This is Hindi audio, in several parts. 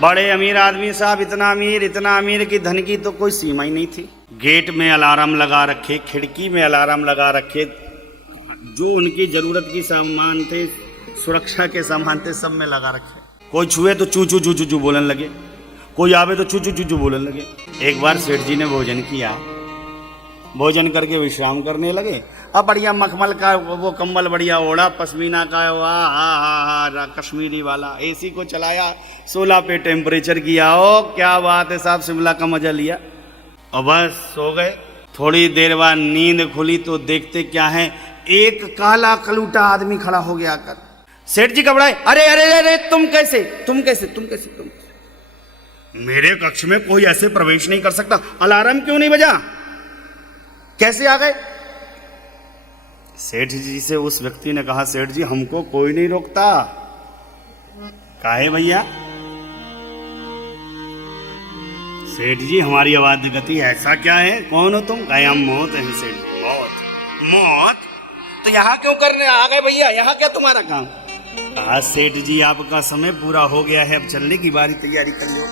बड़े अमीर आदमी साहब, इतना अमीर कि धन की तो कोई सीमा ही नहीं थी। गेट में अलार्म लगा रखे, खिड़की में अलार्म लगा रखे, जो उनकी जरूरत की सामान थे, सुरक्षा के सामान थे, सब में लगा रखे। कोई छुए तो चू चू चू चू चू बोलने लगे, कोई आवे तो चू चू चू चू बोलने लगे। एक बार सेठ जी ने भोजन किया, भोजन करके विश्राम करने लगे। अब बढ़िया मखमल का वो कंबल बढ़िया ओढ़ा, पश्मीना का, वाह कश्मीरी वाला, एसी को चलाया, 16 पे टेम्परेचर किया। ओ क्या बात है साहब, शिमला का मजा लिया और बस सो गए। थोड़ी देर बाद नींद खुली तो देखते क्या है, एक काला कलूटा आदमी खड़ा हो गया आकर। सेठ जी घबराए, अरे अरे अरे तुम कैसे। मेरे कक्ष में कोई ऐसे प्रवेश नहीं कर सकता, अलार्म क्यों नहीं बजा, कैसे आ गए। सेठ जी से उस व्यक्ति ने कहा, सेठ जी हमको कोई नहीं रोकता। काहे भैया। सेठ जी हमारी आवाज गति ऐसा क्या है, कौन हो तुम। कहे हम मौत हैं सेठ जी। मौत तो यहाँ क्यों करने आ गए भैया, यहाँ क्या तुम्हारा काम। कहा सेठ जी आपका समय पूरा हो गया है, अब चलने की बारी, तैयारी कर लो।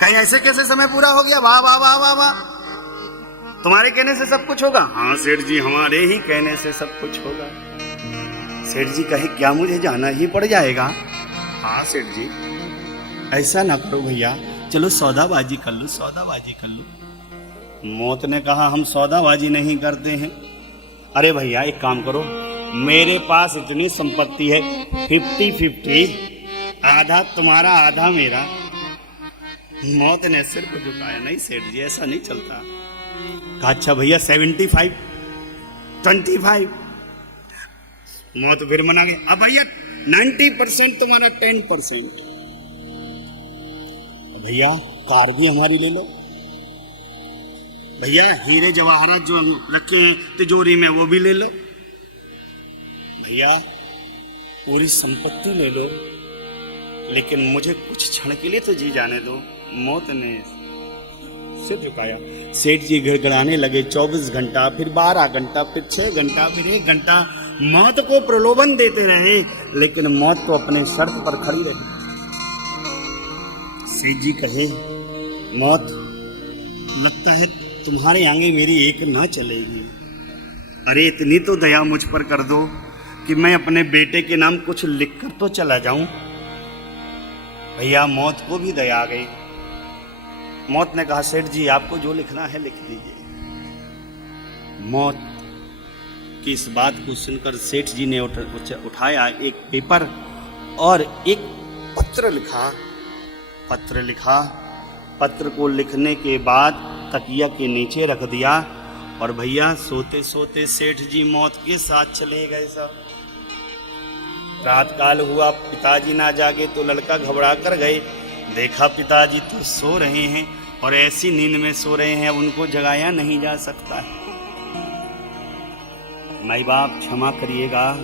कहीं ऐसे कैसे समय पूरा हो गया, वाह वाह वाह वाह वाह, तुम्हारे कहने से सब कुछ होगा। हाँ सेठ जी हमारे ही कहने से सब कुछ होगा। सेठ जी कहे क्या मुझे जाना ही पड़ जाएगा। हाँ सेठ जी ऐसा ना करो भैया, चलो सौदाबाजी कर लो, सौदाबाजी कर लो। मौत ने कहा हम सौदाबाजी नहीं करते हैं। अरे भैया एक काम करो, मेरे पास इतनी संपत्ति है 50-50, आधा तुम्हारा आधा मेरा। मौत ने सिर को झुकाया, नहीं सेठ जी ऐसा नहीं चलता। कहा अच्छा भैया 75-25। मौत फिर मना गया, अब भैया 90% तुम्हारा 10%। भैया कार भी हमारी ले लो, भैया हीरे जवाहरात जो रखे हैं तिजोरी में वो भी ले लो, भैया पूरी संपत्ति ले लो, लेकिन मुझे कुछ क्षण के लिए तो जी जाने दो। मौत ने सिर झुकाया। सेठ जी गिड़गिड़ाने लगे। 24 घंटा, फिर 12 घंटा, फिर 6 घंटा, फिर 1 घंटा मौत को प्रलोभन देते रहे, लेकिन मौत तो अपने शर्त पर खड़ी रही। सेठ जी कहे मौत लगता है तुम्हारे आगे मेरी एक ना चलेगी। अरे इतनी तो दया मुझ पर कर दो कि मैं अपने बेटे के नाम कुछ लिखकर तो चला जाऊं। भैया मौत को भी दया आ गई। मौत ने कहा सेठ जी आपको जो लिखना है लिख दीजिए। मौत की इस बात को सुनकर सेठ जी ने उठाया एक पेपर और एक पत्र लिखा। पत्र को लिखने के बाद तकिया के नीचे रख दिया और भैया सोते सोते सेठ जी मौत के साथ चले गए। सब रात काल हुआ, पिताजी ना जागे तो लड़का घबरा कर गए। देखा पिताजी तो सो रहे हैं और ऐसी नींद में सो रहे हैं, अब उनको जगाया नहीं जा सकता। माई बाप क्षमा करिएगा,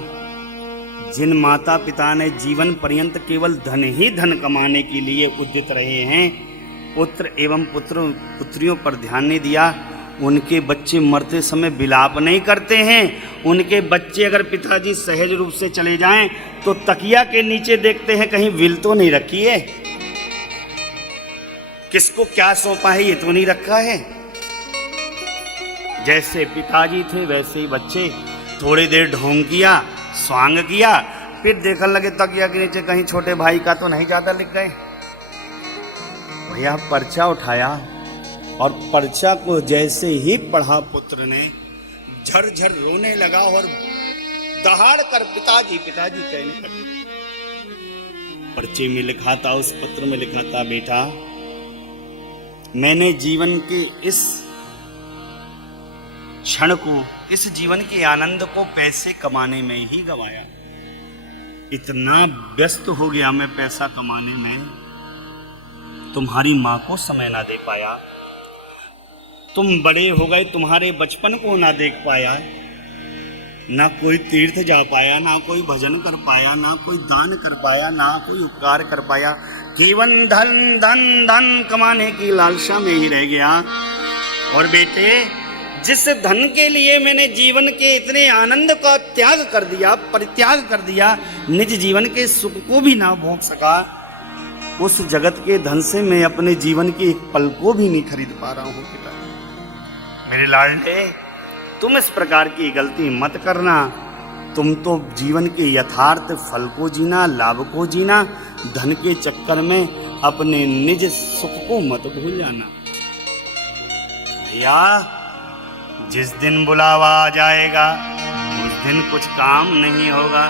जिन माता पिता ने जीवन पर्यंत केवल धन ही धन कमाने के लिए उद्यत रहे हैं, पुत्र एवं पुत्रियों पर ध्यान नहीं दिया, उनके बच्चे मरते समय विलाप नहीं करते हैं। उनके बच्चे अगर पिताजी सहज रूप से चले जाएं तो तकिया के नीचे देखते हैं कहीं विल तो नहीं रखी है, किसको क्या सौंपा है ये तो नहीं रखा है। जैसे पिताजी थे वैसे ही बच्चे। थोड़ी देर ढोंग किया, स्वांग किया, फिर देखने लगे तकिया के नीचे कहीं छोटे भाई का तो नहीं ज्यादा लिख गए। भैया पर्चा उठाया और पर्चा को जैसे ही पढ़ा पुत्र ने झरझर रोने लगा और दहाड़ कर पिताजी पिताजी कहने लगे। पर्चे में लिखा था, उस पत्र में लिखा था, बेटा मैंने जीवन के इस क्षण को, इस जीवन के आनंद को पैसे कमाने में ही गंवाया। इतना व्यस्त हो गया मैं पैसा कमाने में, तुम्हारी माँ को समय ना दे पाया, तुम बड़े हो गए तुम्हारे बचपन को ना देख पाया, ना कोई तीर्थ जा पाया, ना कोई भजन कर पाया, ना कोई दान कर पाया, ना कोई उपकार कर पाया, केवल धन धन धन कमाने की लालसा में ही रह गया। और बेटे जिस धन के लिए मैंने जीवन के इतने आनंद का त्याग कर दिया, परित्याग कर दिया, निज जीवन के सुख को भी ना भोग सका, उस जगत के धन से मैं अपने जीवन के एक पल को भी नहीं खरीद पा रहा हूँ बेटा। मेरे लाडले, तुम इस प्रकार की गलती मत करना। तुम तो जीवन के यथार्थ फल को जीना, लाभ को जीना, धन के चक्कर में अपने निज सुख को मत भूल जाना। भैया, जिस दिन बुलावा आ जाएगा उस दिन कुछ काम नहीं होगा।